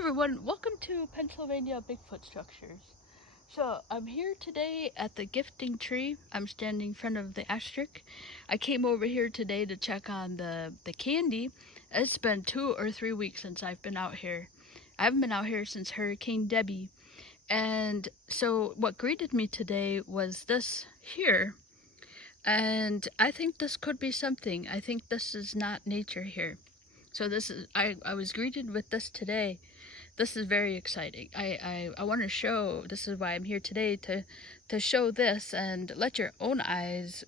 everyone, welcome to Pennsylvania Bigfoot Structures. So I'm here today at the gifting tree. I'm standing in front of the asterisk. I came over here today to check on the candy. It's been 2 or 3 weeks since I've been out here. I haven't been out here since Hurricane Debbie. And so what greeted me today was this here. And I think this could be something. I think this is not nature here. So this is, I was greeted with this today. This is very exciting. I want to show, this is why I'm here today, to show this and let your own eyes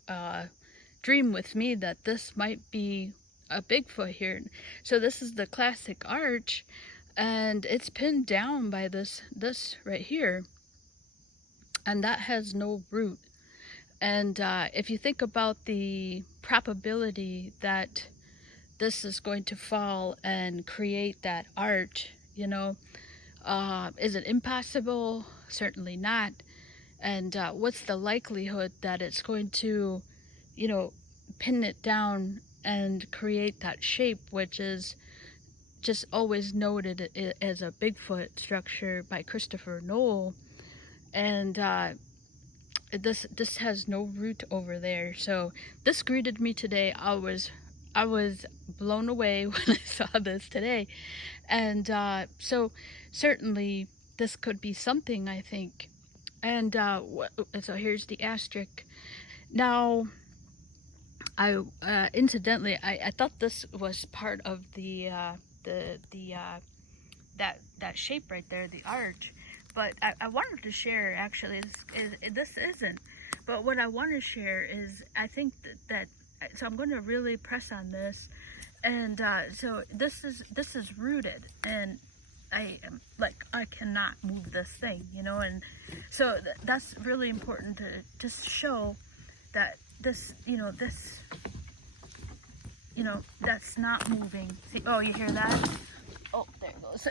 dream with me that this might be a Bigfoot here. So this is the classic arch, and it's pinned down by this right here, and that has no root. And if you think about the probability that this is going to fall and create that arch, you know, is it impossible? Certainly not. And what's the likelihood that it's going to, you know, pin it down and create that shape, which is just always noted as a Bigfoot structure by Christopher Noel. And this has no root over there. So this greeted me today. I was blown away when I saw this today. And so certainly this could be something, I think. And so here's the asterisk. Now, incidentally, I thought this was part of that shape right there, the arch. But I wanted to share, actually, this isn't. But what I want to share is, I think that so I'm going to really press on this. And so this is rooted, and I cannot move this thing, you know. And so that's really important to just show that this, that's not moving. See, oh, you hear that? Oh, there it goes.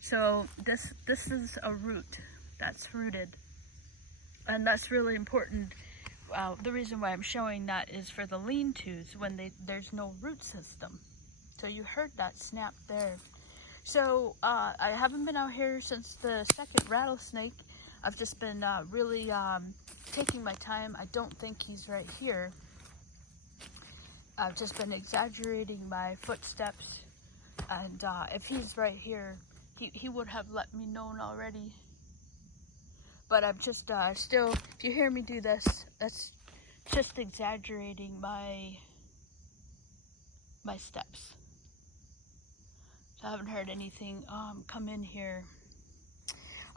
So this is a root that's rooted, and that's really important. The reason why I'm showing that is for the lean-tos when there's no root system. So you heard that snap there. So I haven't been out here since the second rattlesnake. I've just been really taking my time. I don't think he's right here. I've just been exaggerating my footsteps, and if he's right here, he would have let me know already. But I'm just still, if you hear me do this, that's just exaggerating my steps. So I haven't heard anything come in here.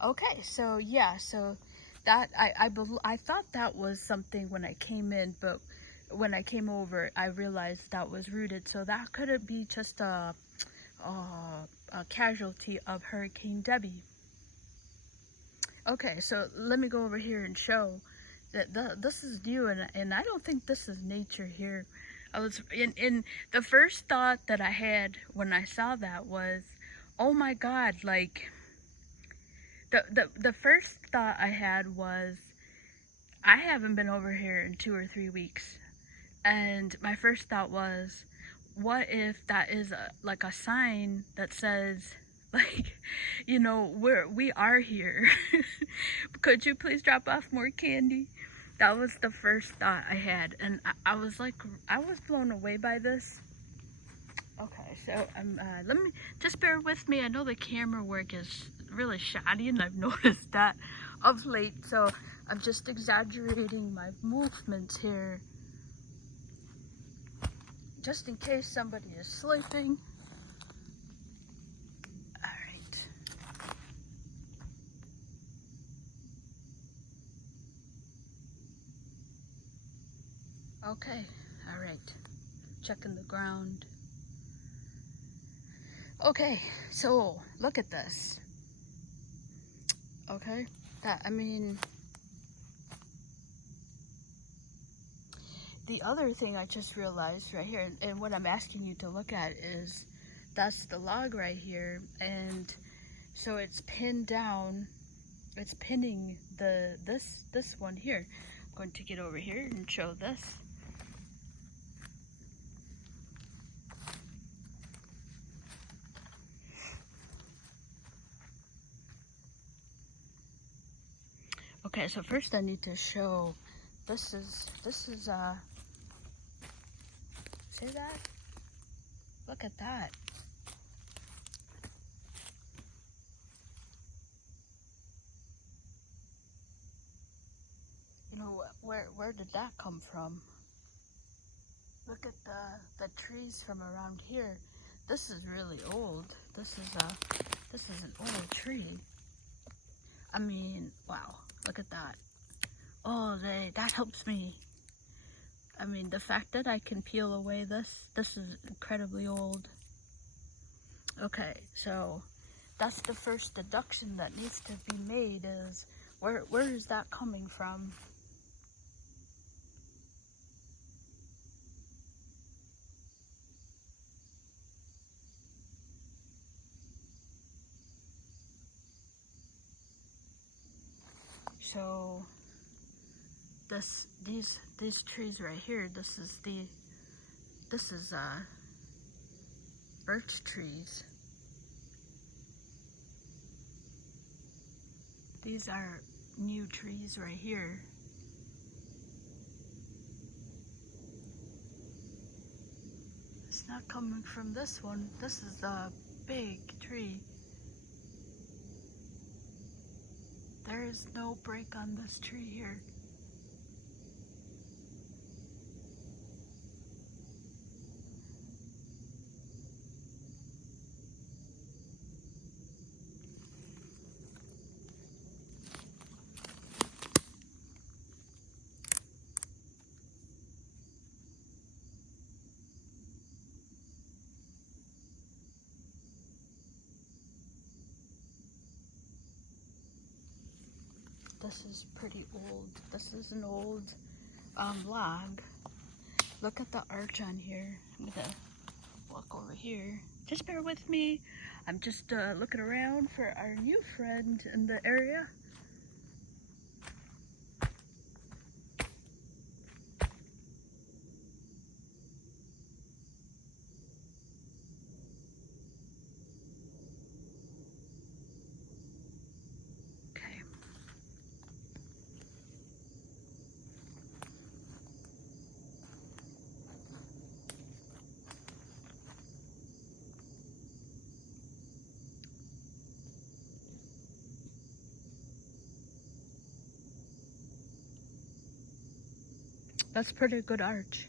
Okay, so yeah, so that I thought that was something when I came in, but when I came over, I realized that was rooted. So that could be just a casualty of Hurricane Debbie. Okay, so let me go over here and show that this is new, and I don't think this is nature here. I was in the first thought that I had when I saw that was, oh my God, like the first thought I had was, I haven't been over here in 2 or 3 weeks, and my first thought was, what if that is like a sign that says, like, you know, we are here. Could you please drop off more candy? That was the first thought I had, and I was like, I was blown away by this. Okay, so let me just bear with me. I know the camera work is really shoddy, and I've noticed that of late. So I'm just exaggerating my movements here, just in case somebody is sleeping. Okay, all right, checking the ground. Okay, so look at this. Okay, I mean, the other thing I just realized right here, and what I'm asking you to look at is, that's the log right here, and so it's pinned down. It's pinning this one here. I'm going to get over here and show this. Okay, so first I need to show, this is, see that? Look at that. You know, where did that come from? Look at the trees from around here. This is really old. This is an old tree. I mean, wow, look at that. Oh, that helps me. I mean, the fact that I can peel away this is incredibly old. Okay, so that's the first deduction that needs to be made is, where is that coming from? So these trees right here, this is birch trees. These are new trees right here. It's not coming from this one. This is a big tree. There is no break on this tree here. This is pretty old. This is an old log. Look at the arch on here. I'm gonna walk over here. Just bear with me. I'm just looking around for our new friend in the area. That's pretty good arch.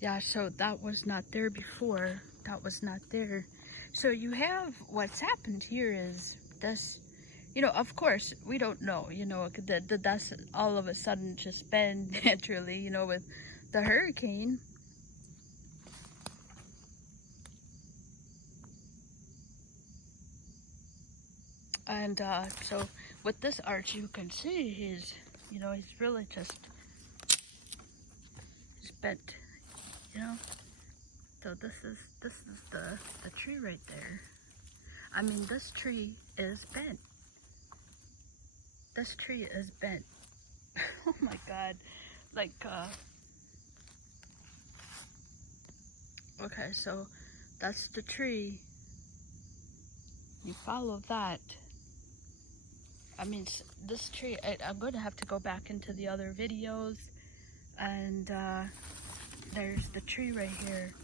Yeah, so that was not there before. That was not there. So you have, what's happened here is this, you know, of course, we don't know, you know, that's all of a sudden just been naturally, you know, with the hurricane. And so with this arch, you can see he's really just, he's bent, you know. So this is the tree right there. I mean, this tree is bent. This tree is bent. Oh my God, like okay, so that's the tree. You follow that. I mean, this tree, I'm going to have to go back into the other videos, and there's the tree right here.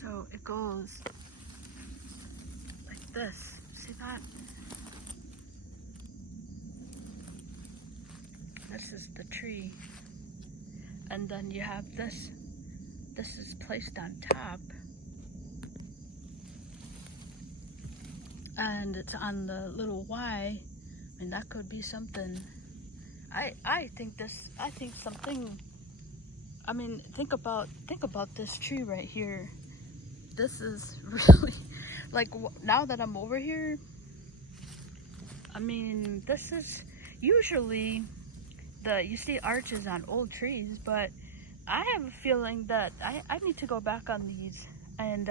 So it goes like this. See that? This is the tree. And then you have this. This is placed on top. And it's on the little Y. I mean, that could be something. I think something. I mean, think about this tree right here. This is really, like, now that I'm over here, I mean, this is usually you see arches on old trees, but I have a feeling that I need to go back on these and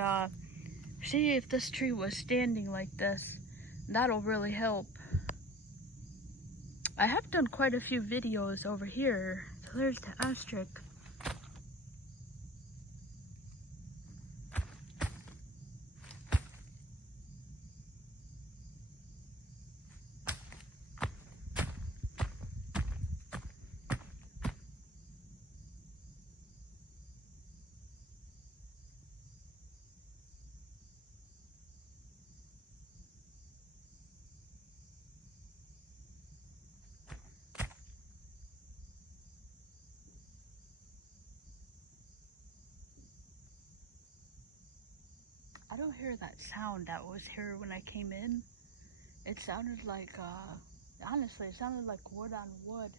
see if this tree was standing like this. That'll really help. I have done quite a few videos over here. So there's the asterisk. don't hear that sound that was here when I came in. It sounded like, honestly, it sounded like wood on wood.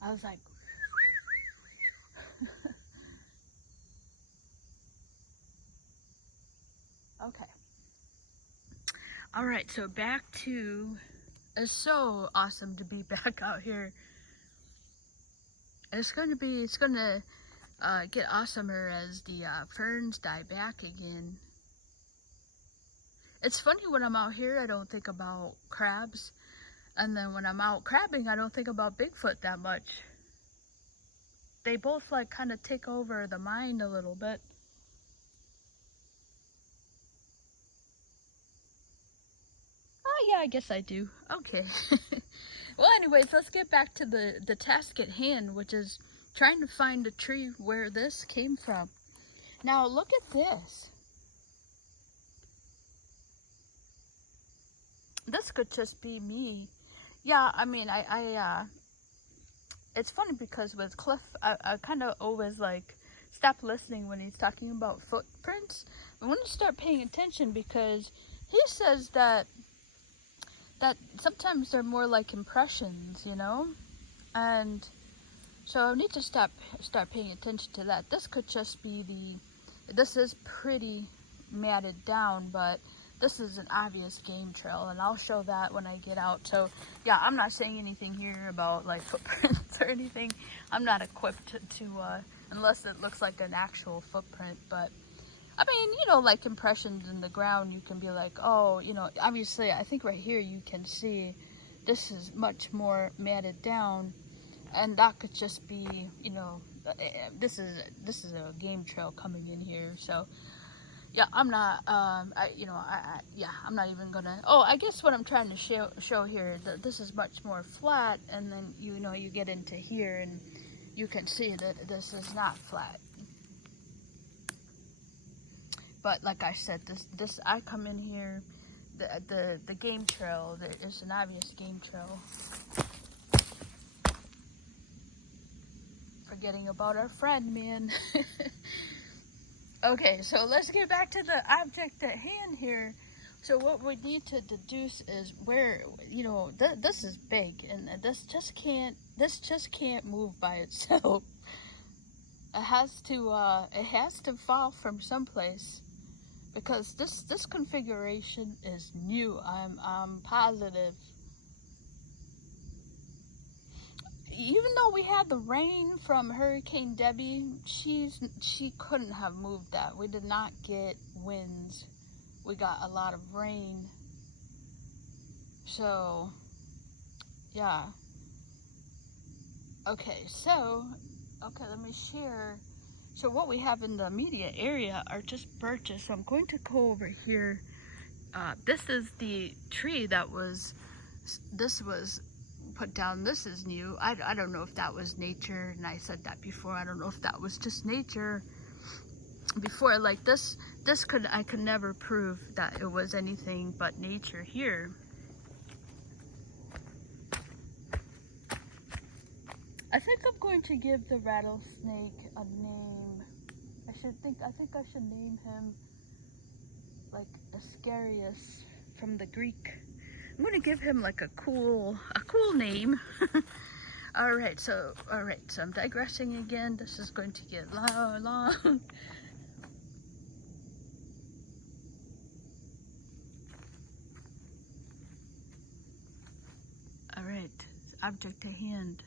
I was like, okay. All right, so back to, it's so awesome to be back out here. It's gonna get awesomer as the ferns die back again. It's funny, when I'm out here, I don't think about crabs. And then when I'm out crabbing, I don't think about Bigfoot that much. They both like kind of take over the mind a little bit. Oh yeah, I guess I do. Okay. Well, anyways, let's get back to the task at hand, which is trying to find a tree where this came from. Now look at this. This could just be me. Yeah, I mean, it's funny because with Cliff, I kind of always like stop listening when he's talking about footprints. I want to start paying attention because he says that sometimes they're more like impressions, you know? And so I need to start paying attention to that. This could just be this is pretty matted down, but this is an obvious game trail, and I'll show that when I get out. So yeah, I'm not saying anything here about like footprints or anything. I'm not equipped to unless it looks like an actual footprint. But I mean, you know, like impressions in the ground, you can be like, oh, you know, obviously I think right here you can see this is much more matted down, and that could just be, you know, this is a game trail coming in here. So yeah, I'm not, I'm not even gonna, I guess what I'm trying to show here is that this is much more flat, and then, you know, you get into here and you can see that this is not flat. But like I said, I come in here, the game trail, there is an obvious game trail. Forgetting about our friend, man. Okay, so let's get back to the object at hand here. So what we need to deduce is where, you know, this is big, and this just can't move by itself. It has to fall from someplace, because this configuration is new. I'm positive. Even though we had the rain from Hurricane Debbie, she couldn't have moved that. We did not get winds. We got a lot of rain. So, yeah. Okay, let me share. So what we have in the immediate area are just birches. So I'm going to go over here. This is the tree this was put down. This is new. I don't know if that was nature, and I said that before. I don't know if that was just nature before. Like this I could never prove that it was anything but nature here. I think I'm going to give the rattlesnake a name. I think I should name him like Ascarius from the Greek. I'm going to give him like a cool name. All right, so I'm digressing again. This is going to get long. All right, object at hand.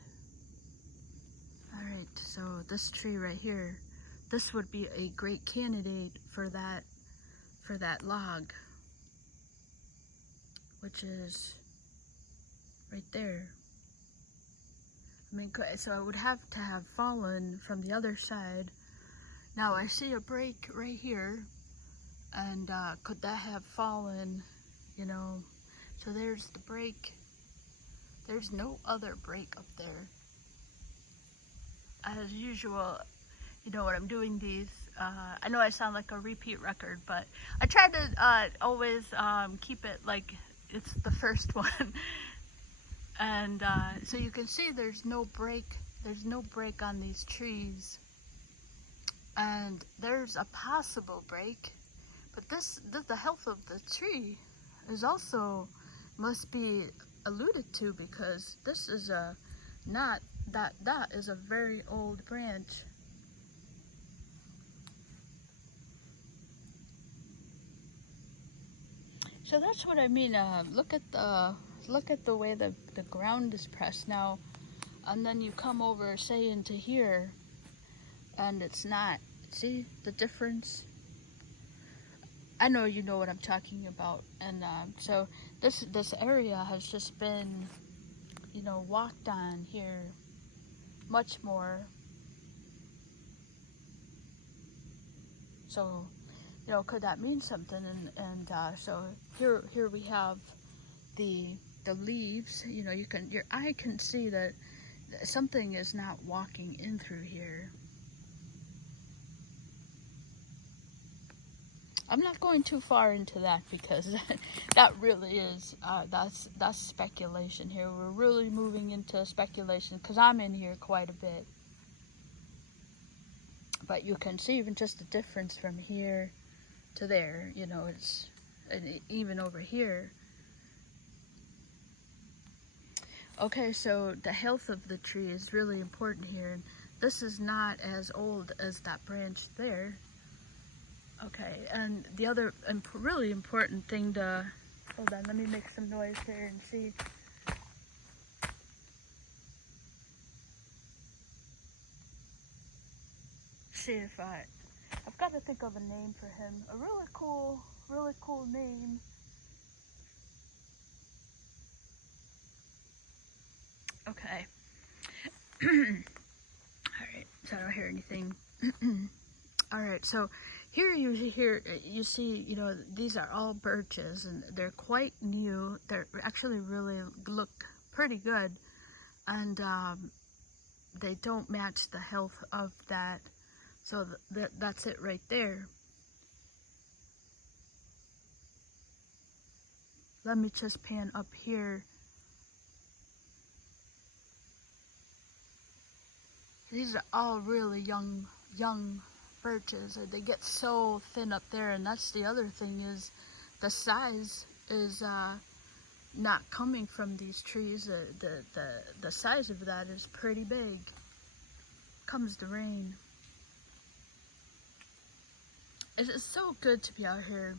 All right, so this tree right here, this would be a great candidate for that log, which is right there. I mean, so it would have to have fallen from the other side. Now I see a break right here, and could that have fallen, you know? So there's the break. There's no other break up there. As usual, you know, when I'm doing these, I know I sound like a repeat record, but I try to always keep it like it's the first one. And so you can see there's no break on these trees, and there's a possible break, But the health of the tree is also must be alluded to, because this is a not that is a very old branch. So that's what I mean. Look at the way the ground is pressed now, and then you come over, say, into here, and it's not. See the difference? I know you know what I'm talking about. And so this area has just been, walked on here much more. So, could that mean something? And so here we have the leaves. Your eye can see that something is not walking in through here. I'm not going too far into that, because that really is that's speculation here. We're really moving into speculation, because I'm in here quite a bit. But you can see even just the difference from here to there. It's, and even over here. Okay, so the health of the tree is really important here. And this is not as old as that branch there. Okay, and the other really important thing to, hold on, let me make some noise there and see. See if I've got to think of a name for him. A really cool name. Okay. Alright, so I don't hear anything. Alright, so here you see, these are all birches, and they're quite new. They're actually really look pretty good, and they don't match the health of that. So that's it right there. Let me just pan up here. These are all really young birches. They get so thin up there, and that's the other thing, is the size is not coming from these trees. The size of that is pretty big. Comes the rain. It's so good to be out here.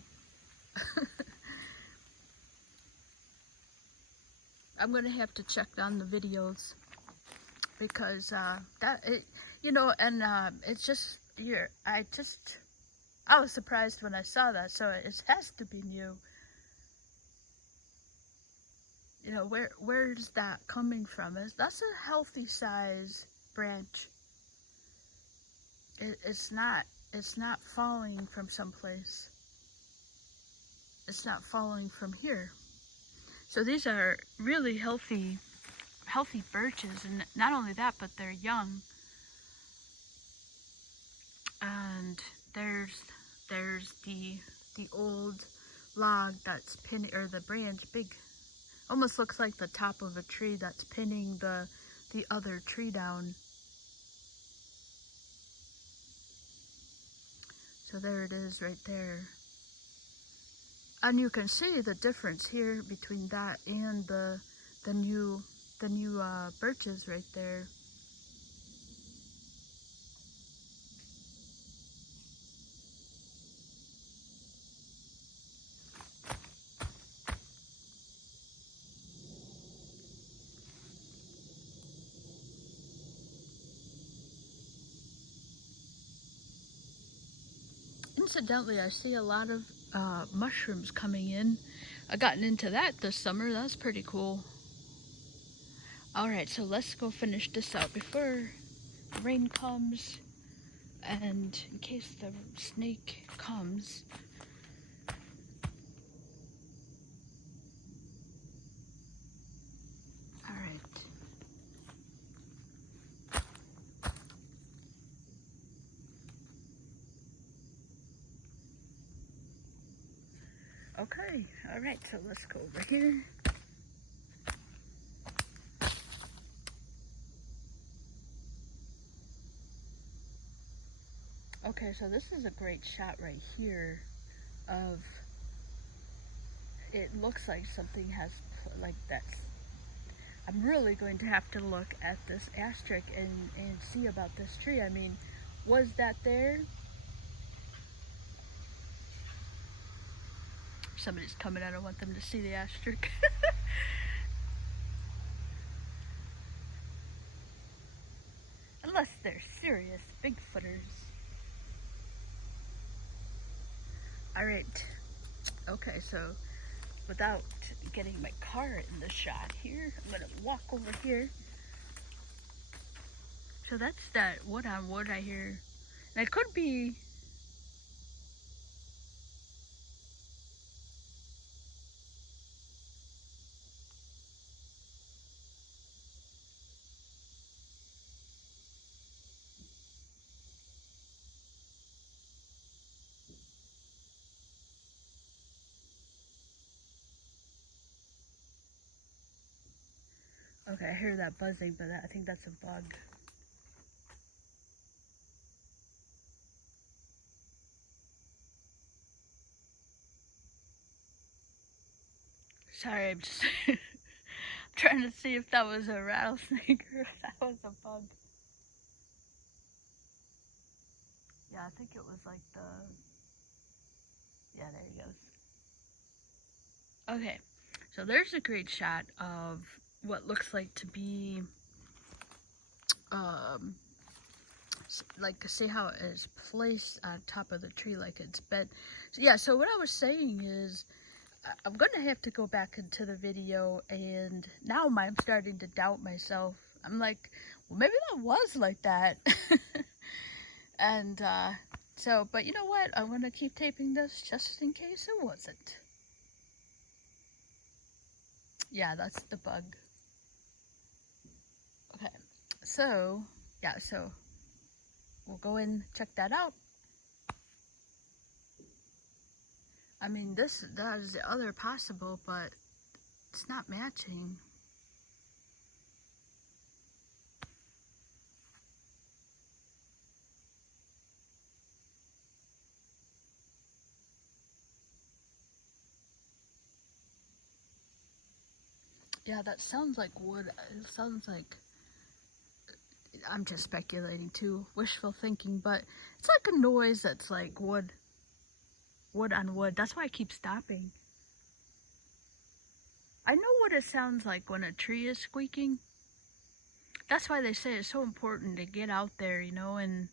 I'm gonna have to check on the videos, because it's just here. I was surprised when I saw that, so it has to be new. Where's that coming from? That's a healthy size branch. It's not falling from someplace. It's not falling from here. So these are really healthy birches, and not only that, but they're young. And there's the old log that's pinning, or the branch, big, almost looks like the top of a tree that's pinning the other tree down. So there it is right there. And you can see the difference here between that and the new birches right there. Incidentally, I see a lot of mushrooms coming in. I've gotten into that this summer. That's pretty cool. Alright, so let's go finish this out before the rain comes, and in case the snake comes. Alright. Okay, alright, so let's go over here. Okay, so this is a great shot right here. of, it looks like something has, like that's, I'm really going to have to look at this asterisk and see about this tree. I mean, was that there? Somebody's coming, I don't want them to see the asterisk. Unless they're serious Bigfooters. Alright. Okay, so without getting my car in the shot here, I'm gonna walk over here. So that's that wood on wood I hear. And it could be, okay, I hear that buzzing, but I think that's a bug. Sorry, I'm just trying to see if that was a rattlesnake or if that was a bug. Yeah, I think it was like the, yeah, there he goes. Okay, so there's a great shot of what looks like to be, like, see how it is placed on top of the tree like it's bent. So, yeah, so what I was saying is, I'm gonna have to go back into the video, and now I'm starting to doubt myself. I'm like, well, maybe that was like that. And, so, but you know what? I'm gonna keep taping this just in case it wasn't. Yeah, that's the bug. Okay, so, yeah, so we'll go and check that out. I mean, that is the other possible, but it's not matching. Yeah, that sounds like wood. It sounds like, I'm just speculating too, wishful thinking, but it's like a noise that's like wood on wood. That's why I keep stopping. I know what it sounds like when a tree is squeaking. That's why they say it's so important to get out there, you know, and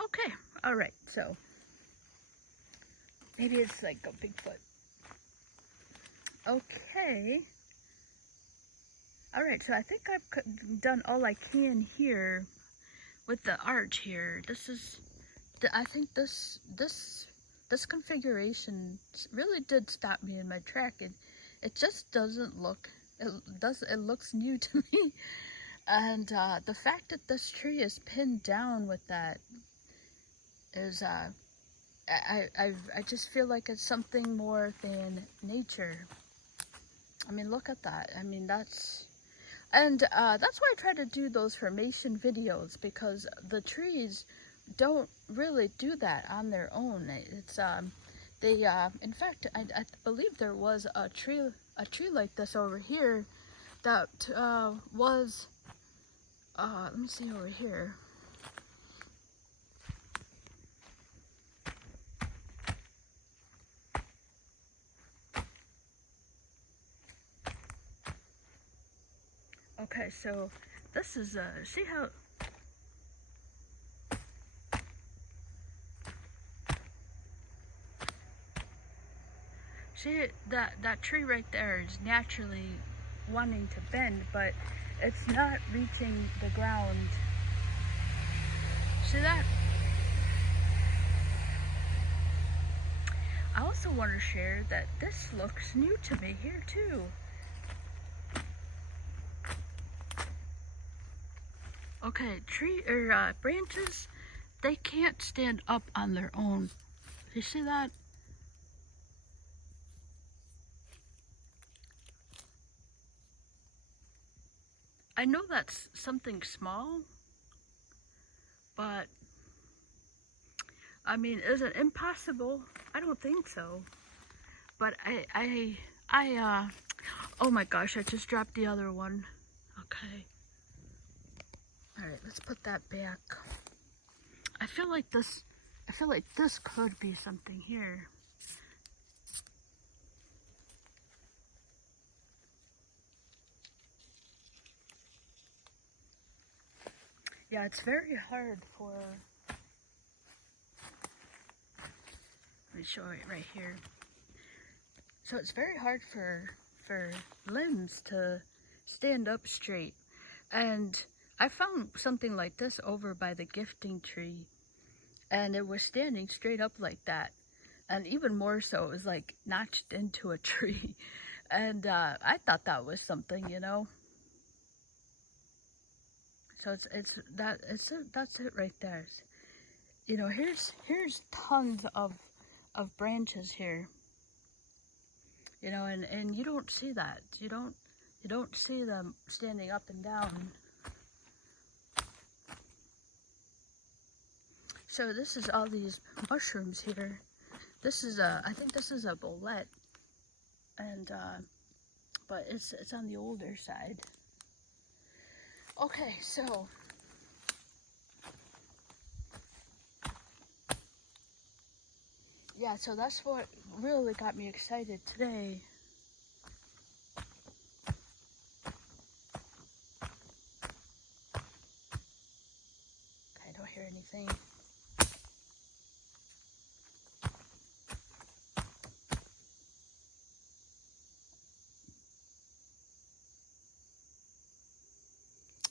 okay, all right, so maybe it's like a Bigfoot. Okay. All right, so I think I've done all I can here with the arch here. This is, I think this configuration really did stop me in my track. It just doesn't look, it looks new to me. And the fact that this tree is pinned down with that is, I just feel like it's something more than nature. I mean, look at that. I mean, that's why I try to do those formation videos, because the trees don't really do that on their own. It's they in fact, I believe there was a tree like this over here that was let me see over here. Okay, so this is see how, see that tree right there is naturally wanting to bend, but it's not reaching the ground. See that? I also want to share that this looks new to me here too. Okay, tree or branches, they can't stand up on their own. You see that? I know that's something small, but I mean, is it impossible? I don't think so. But oh my gosh, I just dropped the other one. Okay. All right, let's put that back. I feel like this could be something here. Yeah, it's very hard for, let me show it right here. So it's very hard for limbs to stand up straight. And I found something like this over by the gifting tree, and it was standing straight up like that. And even more so, it was like notched into a tree. And I thought that was something, you know. So that's it right there. You know, here's tons of branches here. You know, and you don't see that. You don't see them standing up and down. So this is all these mushrooms here. This is I think this is a bolete, and but it's on the older side. Okay, so yeah, so that's what really got me excited today. Okay, I don't hear anything.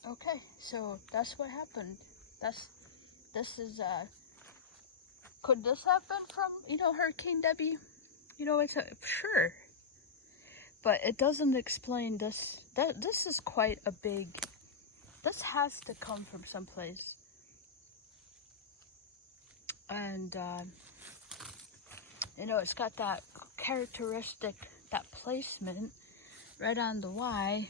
Okay, so that's what happened. This is could this happen from, you know, Hurricane Debbie? You know, it's sure, but it doesn't explain this. This is quite a big. This has to come from someplace, and you know, it's got that characteristic, that placement right on the Y,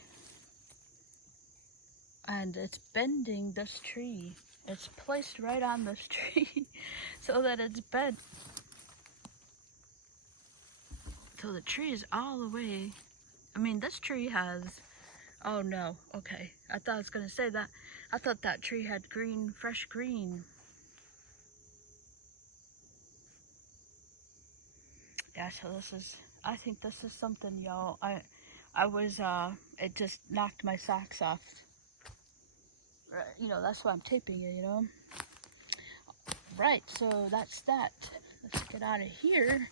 and it's bending this tree. It's placed right on this tree so that it's bent. So the tree is all the way. I mean, this tree has, oh no, okay. I thought I was gonna say that. I thought that tree had green, fresh green. Yeah, so this is, I think this is something, y'all. I was, it just knocked my socks off. Right, you know, that's why I'm taping it, you know. Right, so that's that. Let's get out of here.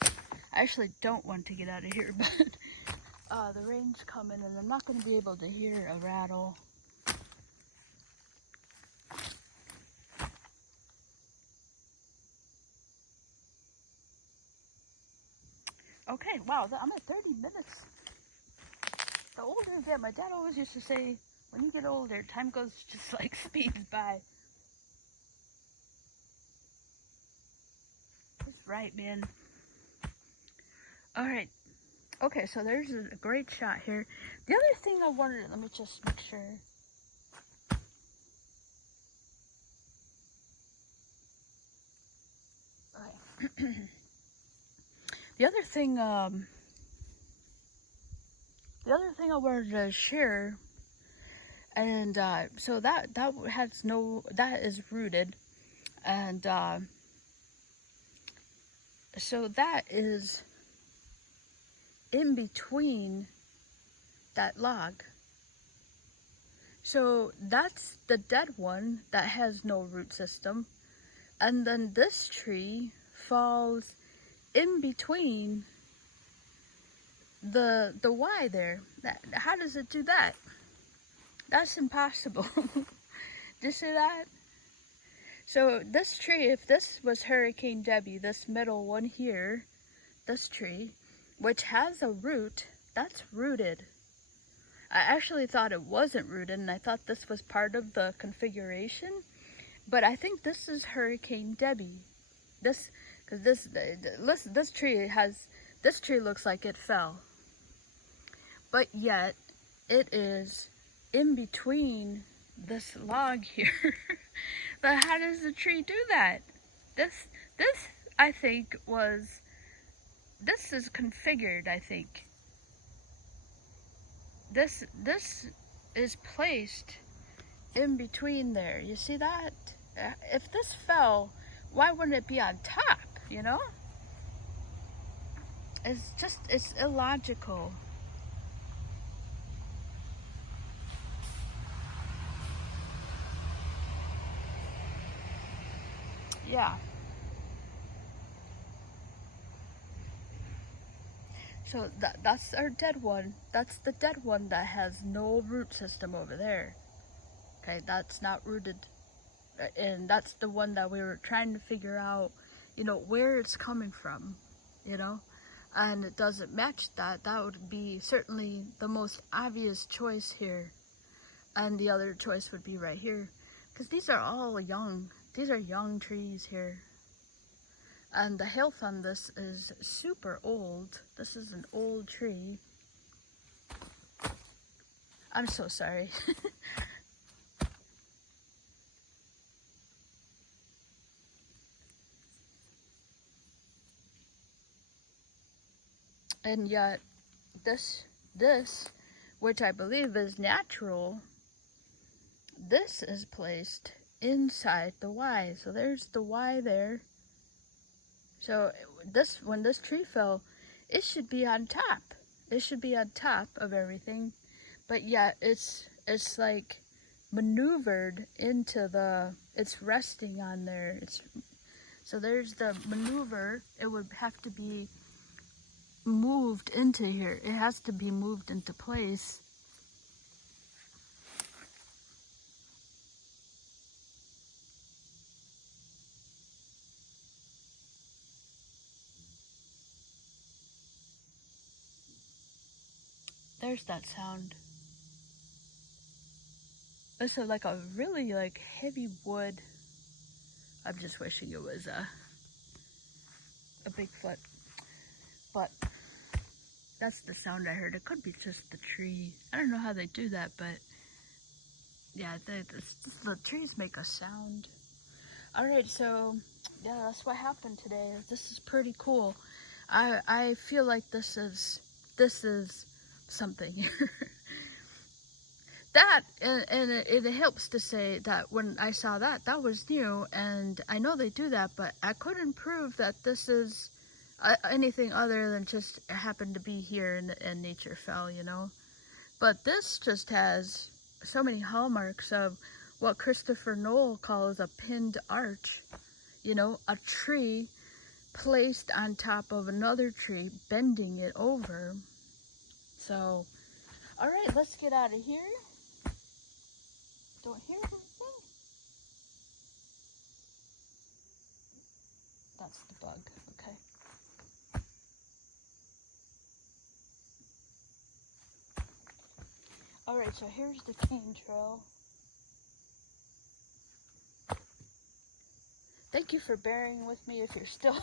I actually don't want to get out of here, but the rain's coming and I'm not going to be able to hear a rattle. Okay, wow, I'm at 30 minutes. The older I get, my dad always used to say, when you get older, time goes just like speeds by. He's right, man. Alright. Okay, so there's a great shot here. The other thing I wanted, let me just make sure. Alright. The other thing I wanted to share, and so that is rooted, and so that is in between that log. So that's the dead one that has no root system, and then this tree falls in between the Y there. How does it do that? That's impossible. Do you see that? So this tree, if this was Hurricane Debbie, this middle one here, this tree, which has a root, that's rooted. I actually thought it wasn't rooted, and I thought this was part of the configuration, but I think this is Hurricane Debbie. This tree looks like it fell, but yet it is in between this log here. But how does the tree do that? This I think this is configured, I think. This is placed in between there. You see that? If this fell, why wouldn't it be on top, you know? It's illogical. Yeah. So that's our dead one. That's the dead one that has no root system over there. Okay, that's not rooted. And that's the one that we were trying to figure out, you know, where it's coming from, you know? And it doesn't match that. That would be certainly the most obvious choice here. And the other choice would be right here. Because these are all young. These are young trees here. And the health on this is super old. This is an old tree. I'm so sorry. And yet, this, which I believe is natural, this is placed inside the Y. So there's the Y there. So this, when this tree fell, it should be on top. It should be on top of everything. But yet it's like maneuvered into the, it's resting on there. So there's the maneuver. It would have to be moved into here. It has to be moved into place. There's that sound. This is like a really like heavy wood. I'm just wishing it was a Bigfoot. But that's the sound I heard. It could be just the tree. I don't know how they do that, but yeah, the trees make a sound. Alright, so yeah, that's what happened today. This is pretty cool. I feel like this is something. That, and it helps to say that when I saw that was new, and I know they do that, but I couldn't prove that this is anything other than just it happened to be here and nature fell, you know. But this just has so many hallmarks of what Christopher Noel calls a pinned arch, you know, a tree placed on top of another tree, bending it over. So, all right, let's get out of here. Don't hear anything? That's the bug, okay. Alright, so here's the cane trail. Thank you for bearing with me if you're still...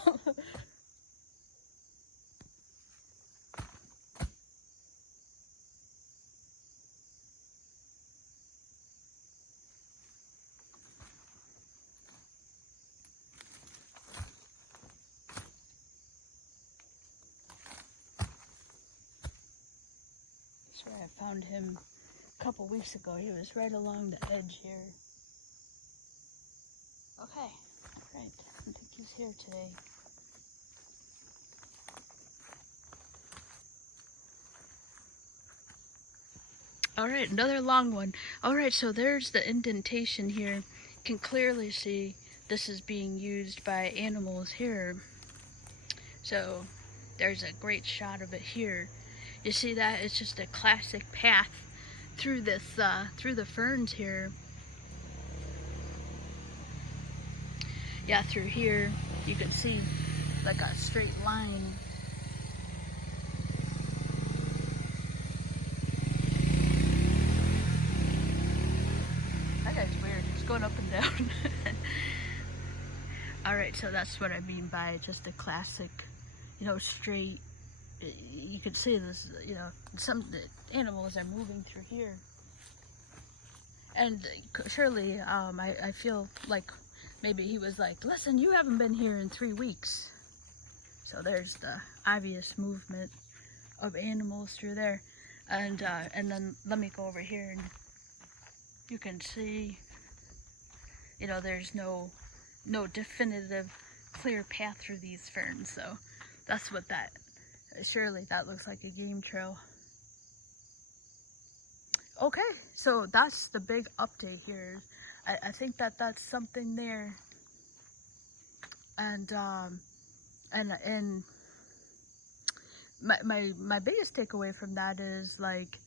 That's where I found him a couple weeks ago. He was right along the edge here. Okay, alright. I think he's here today. Alright, another long one. Alright, so there's the indentation here. You can clearly see this is being used by animals here. So there's a great shot of it here. You see that? It's just a classic path through this, through the ferns here. Yeah, through here you can see like a straight line. That guy's weird. He's going up and down. Alright, so that's what I mean by just a classic, you know, straight. You can see this, you know, some animals are moving through here. And surely, I feel like maybe he was like, listen, you haven't been here in 3 weeks. So there's the obvious movement of animals through there. And then let me go over here and you can see, you know, there's no definitive clear path through these ferns. So that's what that, surely that looks like a game trail. Okay, so that's the big update here. I think that's something there. And my biggest takeaway from that is like,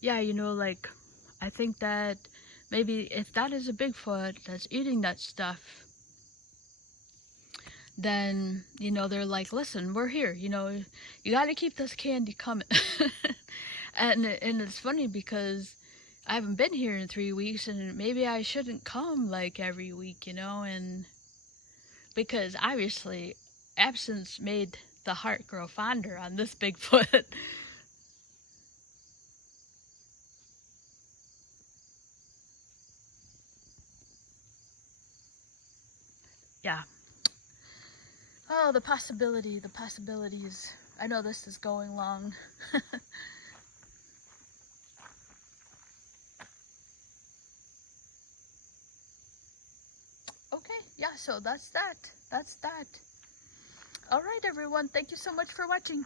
yeah, you know, like I think that maybe if that is a Bigfoot that's eating that stuff, then, you know, they're like, listen, we're here, you know, you got to keep this candy coming. And it's funny because I haven't been here in 3 weeks, and maybe I shouldn't come like every week, you know, and because obviously absence made the heart grow fonder on this Bigfoot. Yeah. Oh, the possibilities. I know this is going long. Okay, yeah, so that's that. All right, everyone. Thank you so much for watching.